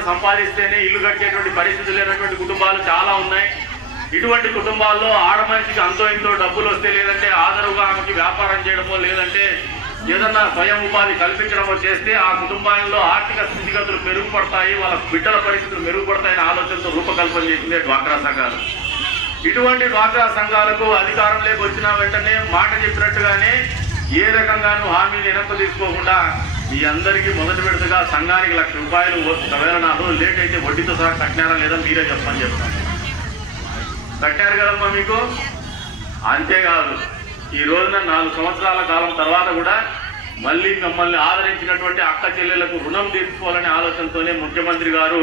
మనం సంపాదిస్తేనే ఇల్లు కట్టేటువంటి పరిస్థితి లేనటువంటి కుటుంబాలు చాలా ఉన్నాయి. ఇటువంటి కుటుంబాల్లో ఆడ మనిషికి అంతో ఇంతో డబ్బులు వస్తే, లేదంటే ఆదరుగా ఆమెకి వ్యాపారం చేయడమో, లేదంటే ఏదన్నా స్వయం ఉపాధి కల్పించడమో చేస్తే ఆ కుటుంబాల్లో ఆర్థిక స్థితిగతులు మెరుగుపడతాయి, వాళ్ళ బిడ్డల పరిస్థితులు మెరుగుపడతాయనే ఆలోచనతో రూపకల్పన చేసిందే డ్వాక్రా సంఘాలు. ఇటువంటి డ్వాక్రా సంఘాలకు అధికారంలోకి వచ్చిన వెంటనే మాట చెప్పినట్టుగానే ఏ రకంగానూ హామీలు వెనక్కు తీసుకోకుండా మీ అందరికీ మొదటి విడతగా సంఘానికి ₹1,00,000 ఒకవేళ 4 రోజులు లేట్ అయితే వడ్డీతో సహా కట్టినారా లేదా మీరే చెప్పని చెప్తాను. కట్టారు కదమ్మా మీకు. అంతేకాదు, ఈ రోజున 4 సంవత్సరాల కాలం తర్వాత కూడా మళ్ళీ మిమ్మల్ని ఆదరించినటువంటి అక్క చెల్లెళ్లకు రుణం తీర్చుకోవాలనే ఆలోచనతోనే ముఖ్యమంత్రి గారు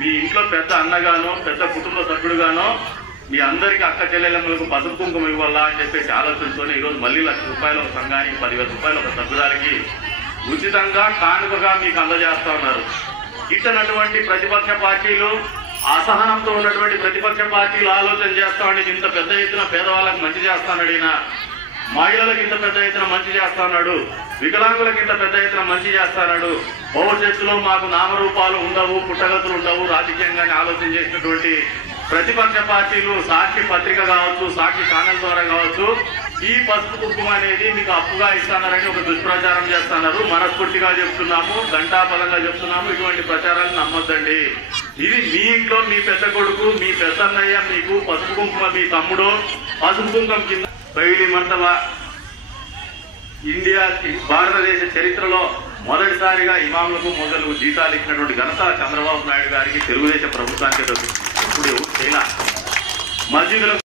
మీ ఇంట్లో పెద్ద అన్నగానో పెద్ద కుటుంబ సభ్యుడుగానో మీ అందరికీ అక్క చెల్లెళ్ళకు పసుపు కుంకుమ ఇవ్వాలా అని చెప్పేసి ఆలోచనతోనే ఈరోజు మళ్ళీ ₹1,00,000 ఒక సంఘానికి, ₹10,000 ఒక సభ్యురాలకి ఉచితంగా కానుకగా మీకు అందజేస్తా ఉన్నారు. ఇట్టనటువంటి ప్రతిపక్ష పార్టీలు, అసహనంతో ఉన్నటువంటి ప్రతిపక్ష పార్టీలు ఆలోచన చేస్తామని ఇంత పెద్ద ఎత్తున పేదవాళ్ళకి మంచి చేస్తానడు, మహిళలకు ఇంత పెద్ద ఎత్తున మంచి చేస్తాడు, వికలాంగులకు ఇంత పెద్ద ఎత్తున మంచి చేస్తాడు, భవిష్యత్తులో మాకు నామరూపాలు ఉండవు, పుట్టగతులు ఉండవు రాజకీయంగానే ఆలోచన చేసినటువంటి ప్రతిపక్ష పార్టీలు సాక్షి పత్రిక కావచ్చు, సాక్షి ఛానల్ ద్వారా కావచ్చు, ఈ పసుపు కుంకుమ అనేది మీకు అప్పుగా ఇస్తానని ఒక దుష్ప్రచారం చేస్తున్నారు. మనస్ఫూర్తిగా చెప్తున్నాము, ఘంటాపదంగా చెప్తున్నాము, ఇటువంటి ప్రచారాన్ని నమ్మొద్దండి. ఇది మీ ఇంట్లో మీ పెద్ద కొడుకు, మీ పెద్దన్నయ్య మీకు పసుపు కుంకుమ, మీ తమ్ముడు పసుపు కుంకుమ కింద పైలి మర్తబా ఇండియా భారతదేశ చరిత్రలో మొదటిసారిగా ఇమాములకు మొదలు జీతాలు ఇచ్చినటువంటి ఘనత చంద్రబాబు నాయుడు గారికి, తెలుగుదేశం ప్రభుత్వానికి ఎప్పుడు ఎవరు చేయాల. మస్జిదులకు